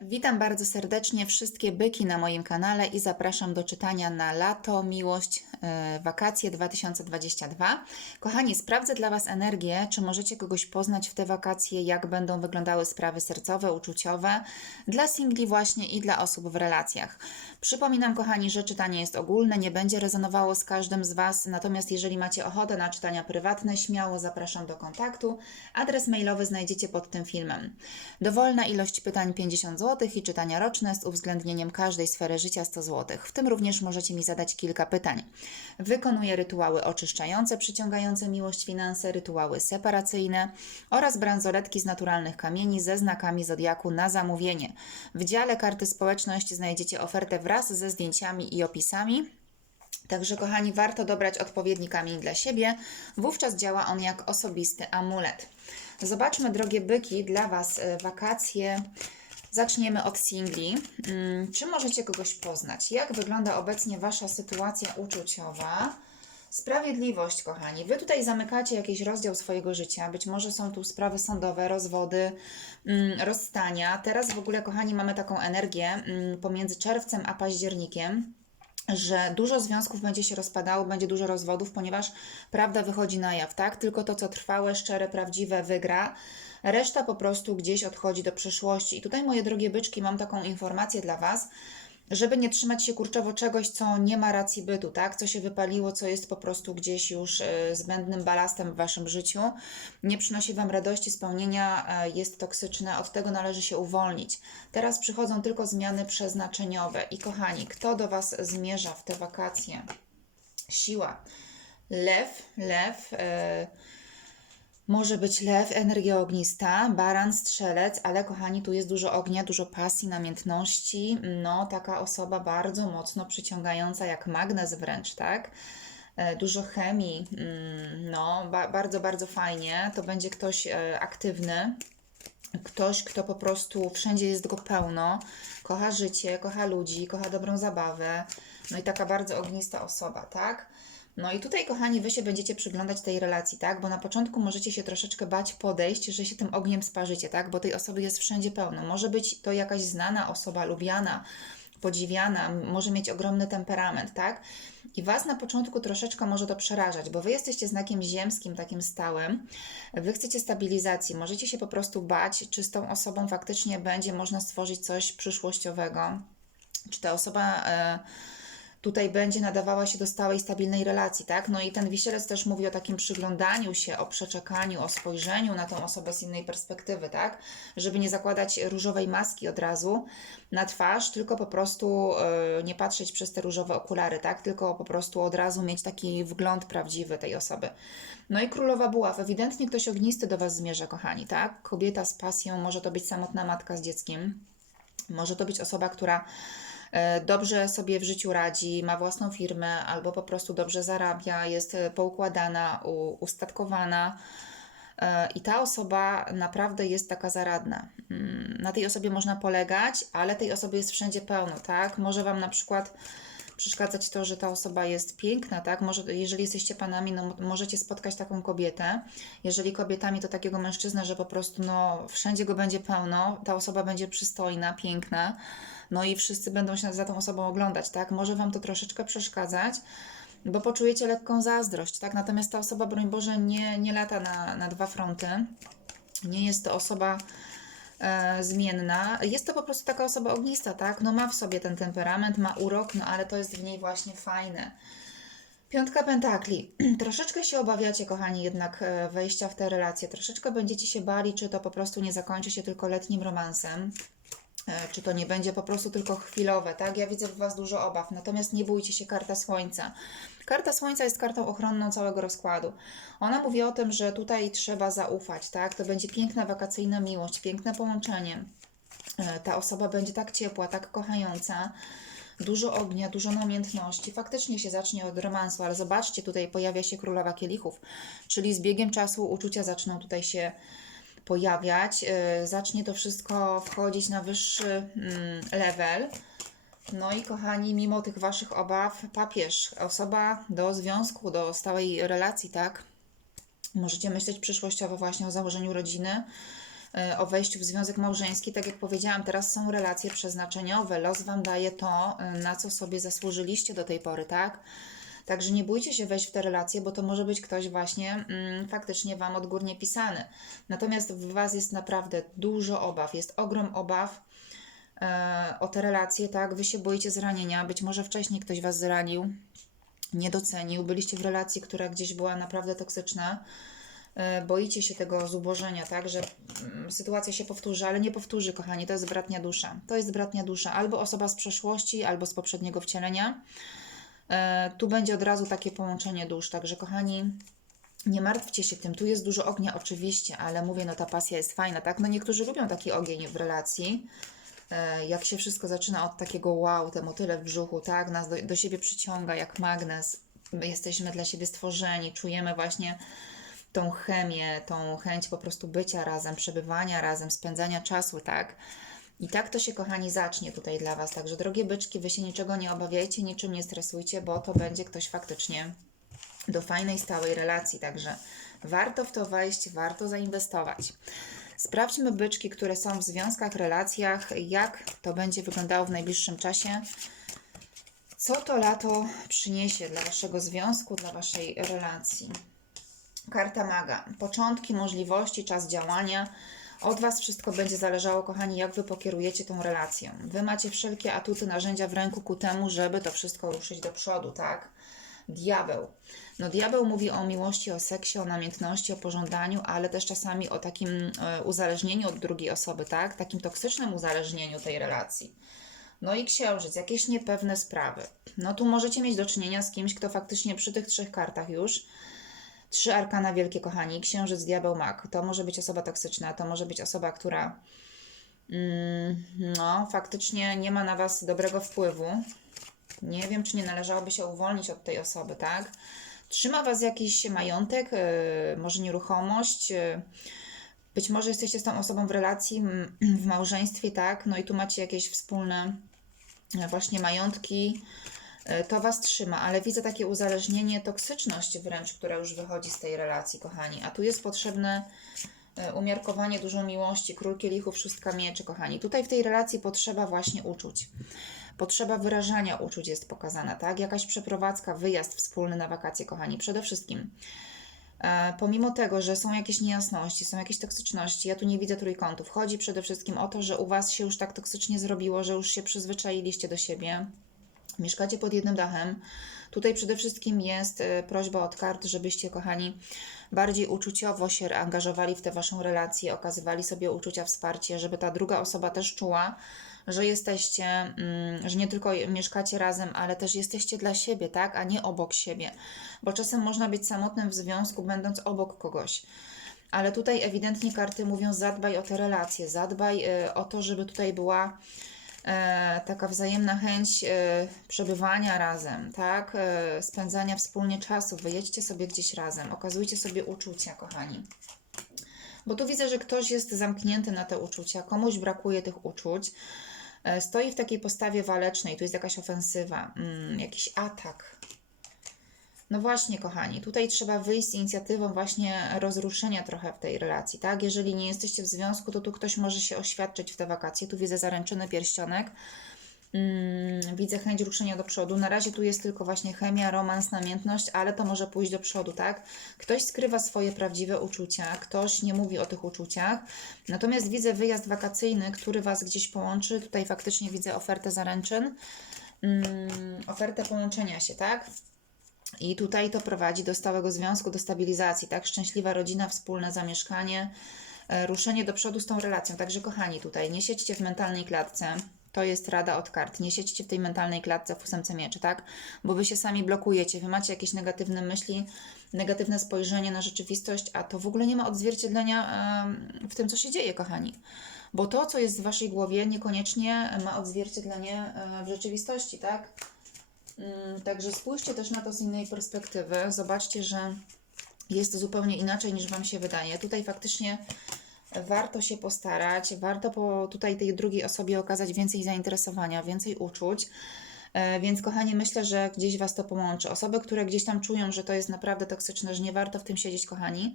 Witam bardzo serdecznie wszystkie byki na moim kanale i zapraszam do czytania na lato, miłość, e, wakacje 2022. Kochani, sprawdzę dla Was energię, czy możecie kogoś poznać w te wakacje, jak będą wyglądały sprawy sercowe, uczuciowe, dla singli właśnie i dla osób w relacjach. Przypominam, kochani, że czytanie jest ogólne, nie będzie rezonowało z każdym z Was, natomiast jeżeli macie ochotę na czytania prywatne, śmiało zapraszam do kontaktu. Adres mailowy znajdziecie pod tym filmem. Dowolna ilość pytań 50 zł i czytania roczne z uwzględnieniem każdej sfery życia 100 zł. W tym również możecie mi zadać kilka pytań. Wykonuję rytuały oczyszczające, przyciągające miłość, finanse, rytuały separacyjne oraz bransoletki z naturalnych kamieni ze znakami zodiaku na zamówienie. W dziale karty społeczność znajdziecie ofertę wraz ze zdjęciami i opisami. Także, kochani, warto dobrać odpowiedni kamień dla siebie. Wówczas działa on jak osobisty amulet. Zobaczmy, drogie byki, dla Was e, wakacje. Zaczniemy od singli. Mm, Czy możecie kogoś poznać? Jak wygląda obecnie Wasza sytuacja uczuciowa? Sprawiedliwość, kochani. Wy tutaj zamykacie jakiś rozdział swojego życia. Być może są tu sprawy sądowe, rozwody, mm, rozstania. Teraz w ogóle, kochani, mamy taką energię mm, pomiędzy czerwcem a październikiem że dużo związków będzie się rozpadało, będzie dużo rozwodów, ponieważ prawda wychodzi na jaw, tak? Tylko to, co trwałe, szczere, prawdziwe wygra. Reszta po prostu gdzieś odchodzi do przeszłości. I tutaj, moje drogie byczki, mam taką informację dla Was, żeby nie trzymać się kurczowo czegoś, co nie ma racji bytu, tak? Co się wypaliło, co jest po prostu gdzieś już y, zbędnym balastem w Waszym życiu, nie przynosi Wam radości, spełnienia, y, jest toksyczne, od tego należy się uwolnić. Teraz przychodzą tylko zmiany przeznaczeniowe. I kochani, kto do Was zmierza w te wakacje? Siła. Lew, lew. y, może być lew, energia ognista, baran, strzelec, ale kochani, tu jest dużo ognia, dużo pasji, namiętności. No, taka osoba bardzo mocno przyciągająca, jak magnes wręcz, tak? E, Dużo chemii, mm, no, ba bardzo, bardzo fajnie. To będzie ktoś e, aktywny, ktoś, kto po prostu wszędzie jest go pełno, kocha życie, kocha ludzi, kocha dobrą zabawę. No i taka bardzo ognista osoba, tak? No i tutaj, kochani, wy się będziecie przyglądać tej relacji, tak? Bo na początku możecie się troszeczkę bać podejść, że się tym ogniem sparzycie, tak? Bo tej osoby jest wszędzie pełno. Może być to jakaś znana osoba, lubiana, podziwiana, może mieć ogromny temperament, tak? I Was na początku troszeczkę może to przerażać, bo Wy jesteście znakiem ziemskim, takim stałym. Wy chcecie stabilizacji, możecie się po prostu bać, czy z tą osobą faktycznie będzie można stworzyć coś przyszłościowego, czy ta osoba. E, tutaj będzie nadawała się do stałej, stabilnej relacji, tak? No i ten wisielec też mówi o takim przyglądaniu się, o przeczekaniu, o spojrzeniu na tą osobę z innej perspektywy, tak? Żeby nie zakładać różowej maski od razu na twarz, tylko po prostu e, nie patrzeć przez te różowe okulary, tak? Tylko po prostu od razu mieć taki wgląd prawdziwy tej osoby. No i królowa buław. Ewidentnie ktoś ognisty do Was zmierza, kochani, tak? Kobieta z pasją, może to być samotna matka z dzieckiem, może to być osoba, która dobrze sobie w życiu radzi, ma własną firmę albo po prostu dobrze zarabia, jest e, poukładana, ustatkowana. E, I ta osoba naprawdę jest taka zaradna. Mm, Na tej osobie można polegać, ale tej osoby jest wszędzie pełno, tak? Może Wam na przykład przeszkadzać to, że ta osoba jest piękna, tak? Może, jeżeli jesteście panami, no, możecie spotkać taką kobietę. Jeżeli kobietami, to takiego mężczyznę, że po prostu no, wszędzie go będzie pełno, ta osoba będzie przystojna, piękna, no i wszyscy będą się za tą osobą oglądać, tak? Może Wam to troszeczkę przeszkadzać, bo poczujecie lekką zazdrość, tak? Natomiast ta osoba, broń Boże, nie, nie lata na, na dwa fronty. Nie jest to osoba e, zmienna. Jest to po prostu taka osoba ognista, tak? No ma w sobie ten temperament, ma urok, no ale to jest w niej właśnie fajne. Piątka pentakli. Troszeczkę się obawiacie, kochani, jednak e, wejścia w te relacje. Troszeczkę będziecie się bali, czy to po prostu nie zakończy się tylko letnim romansem. E, Czy to nie będzie po prostu tylko chwilowe, tak? Ja widzę w Was dużo obaw, natomiast nie bójcie się karta Słońca. Karta Słońca jest kartą ochronną całego rozkładu. Ona mówi o tym, że tutaj trzeba zaufać, tak? To będzie piękna wakacyjna miłość, piękne połączenie. E, Ta osoba będzie tak ciepła, tak kochająca. Dużo ognia, dużo namiętności. Faktycznie się zacznie od romansu, ale zobaczcie, tutaj pojawia się królowa kielichów, czyli z biegiem czasu uczucia zaczną tutaj się pojawiać, y, zacznie to wszystko wchodzić na wyższy mm, level. No i kochani, mimo tych waszych obaw, papież, osoba do związku, do stałej relacji, tak? Możecie myśleć przyszłościowo właśnie o założeniu rodziny. e, o wejściu w związek małżeński. Tak jak powiedziałam, teraz są relacje przeznaczeniowe. Los Wam daje to, e, na co sobie zasłużyliście do tej pory, tak? Także nie bójcie się wejść w te relacje, bo to może być ktoś właśnie mm, faktycznie Wam odgórnie pisany. Natomiast w Was jest naprawdę dużo obaw, jest ogrom obaw e, o te relacje, tak? Wy się boicie zranienia, być może wcześniej ktoś Was zranił, nie docenił, byliście w relacji, która gdzieś była naprawdę toksyczna. E, Boicie się tego zubożenia, tak, że mm, sytuacja się powtórzy, ale nie powtórzy, kochani, to jest bratnia dusza. To jest bratnia dusza, albo osoba z przeszłości, albo z poprzedniego wcielenia. E, tu będzie od razu takie połączenie dusz, także kochani, nie martwcie się tym. Tu jest dużo ognia, oczywiście, ale mówię, no ta pasja jest fajna, tak? No niektórzy lubią taki ogień w relacji. E, Jak się wszystko zaczyna od takiego wow, te motyle w brzuchu, tak? Nas do, do siebie przyciąga jak magnes. My jesteśmy dla siebie stworzeni, czujemy właśnie tą chemię, tą chęć po prostu bycia razem, przebywania razem, spędzania czasu, tak? I tak to się, kochani, zacznie tutaj dla Was. Także, drogie byczki, Wy się niczego nie obawiajcie, niczym nie stresujcie, bo to będzie ktoś faktycznie do fajnej, stałej relacji. Także warto w to wejść, warto zainwestować. Sprawdźmy byczki, które są w związkach, relacjach, jak to będzie wyglądało w najbliższym czasie. Co to lato przyniesie dla Waszego związku, dla Waszej relacji? Karta maga. Początki, możliwości, czas działania. Od Was wszystko będzie zależało, kochani, jak Wy pokierujecie tą relacją. Wy macie wszelkie atuty, narzędzia w ręku ku temu, żeby to wszystko ruszyć do przodu, tak? Diabeł. No diabeł mówi o miłości, o seksie, o namiętności, o pożądaniu, ale też czasami o takim e, uzależnieniu od drugiej osoby, tak? Takim toksycznym uzależnieniu tej relacji. No i księżyc, jakieś niepewne sprawy. No tu możecie mieć do czynienia z kimś, kto faktycznie przy tych trzech kartach już Trzy arkana wielkie, kochani. Księżyc, diabeł, mak. To może być osoba toksyczna, to może być osoba, która mm, no, faktycznie nie ma na Was dobrego wpływu. Nie wiem, czy nie należałoby się uwolnić od tej osoby, tak? Trzyma Was jakiś majątek, yy, może nieruchomość. Yy, być może jesteście z tą osobą w relacji, w małżeństwie, tak? No i tu macie jakieś wspólne yy, właśnie majątki, to Was trzyma, ale widzę takie uzależnienie, toksyczność wręcz, która już wychodzi z tej relacji, kochani. A tu jest potrzebne e, umiarkowanie, dużo miłości, król kielichów, szóstka mieczy, kochani. Tutaj w tej relacji potrzeba właśnie uczuć. Potrzeba wyrażania uczuć jest pokazana, tak? Jakaś przeprowadzka, wyjazd wspólny na wakacje, kochani. Przede wszystkim. E, pomimo tego, że są jakieś niejasności, są jakieś toksyczności, ja tu nie widzę trójkątów. Chodzi przede wszystkim o to, że u Was się już tak toksycznie zrobiło, że już się przyzwyczailiście do siebie, mieszkacie pod jednym dachem. Tutaj przede wszystkim jest e, prośba od kart, żebyście, kochani, bardziej uczuciowo się angażowali w tę waszą relację, okazywali sobie uczucia, wsparcie, żeby ta druga osoba też czuła, że jesteście, mm, że nie tylko mieszkacie razem, ale też jesteście dla siebie, tak, a nie obok siebie. Bo czasem można być samotnym w związku, będąc obok kogoś. Ale tutaj ewidentnie karty mówią: zadbaj o te relacje, zadbaj e, o to, żeby tutaj była taka wzajemna chęć e, przebywania razem, tak? E, spędzania wspólnie czasu. Wyjedźcie sobie gdzieś razem, okazujcie sobie uczucia, kochani. Bo tu widzę, że ktoś jest zamknięty na te uczucia, komuś brakuje tych uczuć. E, stoi w takiej postawie walecznej, tu jest jakaś ofensywa, mm, jakiś atak, no właśnie, kochani, tutaj trzeba wyjść z inicjatywą właśnie rozruszenia trochę w tej relacji, tak? Jeżeli nie jesteście w związku, to tu ktoś może się oświadczyć w te wakacje. Tu widzę zaręczyny pierścionek, mm, widzę chęć ruszenia do przodu. Na razie tu jest tylko właśnie chemia, romans, namiętność, ale to może pójść do przodu, tak? Ktoś skrywa swoje prawdziwe uczucia, ktoś nie mówi o tych uczuciach, natomiast widzę wyjazd wakacyjny, który Was gdzieś połączy. Tutaj faktycznie widzę ofertę zaręczyn, mm, ofertę połączenia się, tak? I tutaj to prowadzi do stałego związku, do stabilizacji, tak? Szczęśliwa rodzina, wspólne zamieszkanie, e, ruszenie do przodu z tą relacją. Także, kochani, tutaj nie siedźcie w mentalnej klatce. To jest rada od kart. Nie siedźcie w tej mentalnej klatce w ósemce mieczy, tak? Bo wy się sami blokujecie, wy macie jakieś negatywne myśli, negatywne spojrzenie na rzeczywistość, a to w ogóle nie ma odzwierciedlenia w tym, co się dzieje, kochani. Bo to, co jest w waszej głowie, niekoniecznie ma odzwierciedlenie e, w rzeczywistości, tak? Mm, także spójrzcie też na to z innej perspektywy. Zobaczcie, że jest to zupełnie inaczej niż Wam się wydaje. Tutaj faktycznie warto się postarać, warto po tutaj tej drugiej osobie okazać więcej zainteresowania, więcej uczuć. E, więc, kochani, myślę, że gdzieś Was to połączy. Osoby, które gdzieś tam czują, że to jest naprawdę toksyczne, że nie warto w tym siedzieć, kochani,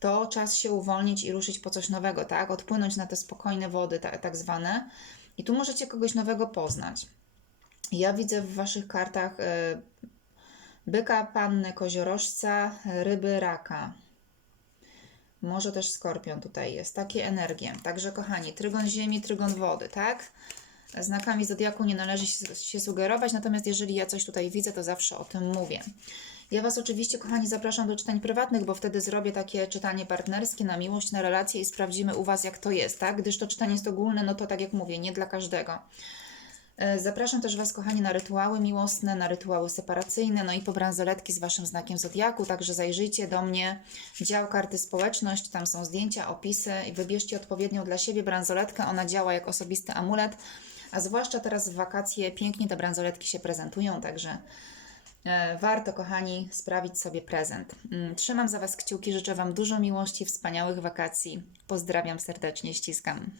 to czas się uwolnić i ruszyć po coś nowego, tak? Odpłynąć na te spokojne wody, tak, tak zwane. I tu możecie kogoś nowego poznać. Ja widzę w Waszych kartach y, byka, pannę, koziorożca, ryby, raka. Może też skorpion tutaj jest. Takie energie. Także kochani, trygon ziemi, trygon wody, tak? Znakami zodiaku nie należy się sugerować, natomiast jeżeli ja coś tutaj widzę, to zawsze o tym mówię. Ja Was oczywiście, kochani, zapraszam do czytań prywatnych, bo wtedy zrobię takie czytanie partnerskie na miłość, na relacje i sprawdzimy u Was, jak to jest, tak? Gdyż to czytanie jest ogólne, no to tak jak mówię, nie dla każdego. E, Zapraszam też Was, kochani, na rytuały miłosne, na rytuały separacyjne, no i po bransoletki z Waszym znakiem zodiaku, także zajrzyjcie do mnie, dział karty społeczność, tam są zdjęcia, opisy i wybierzcie odpowiednią dla siebie bransoletkę, ona działa jak osobisty amulet, a zwłaszcza teraz w wakacje pięknie te bransoletki się prezentują, także e, warto, kochani, sprawić sobie prezent. Mm, Trzymam za Was kciuki, życzę Wam dużo miłości, wspaniałych wakacji. Pozdrawiam serdecznie, ściskam.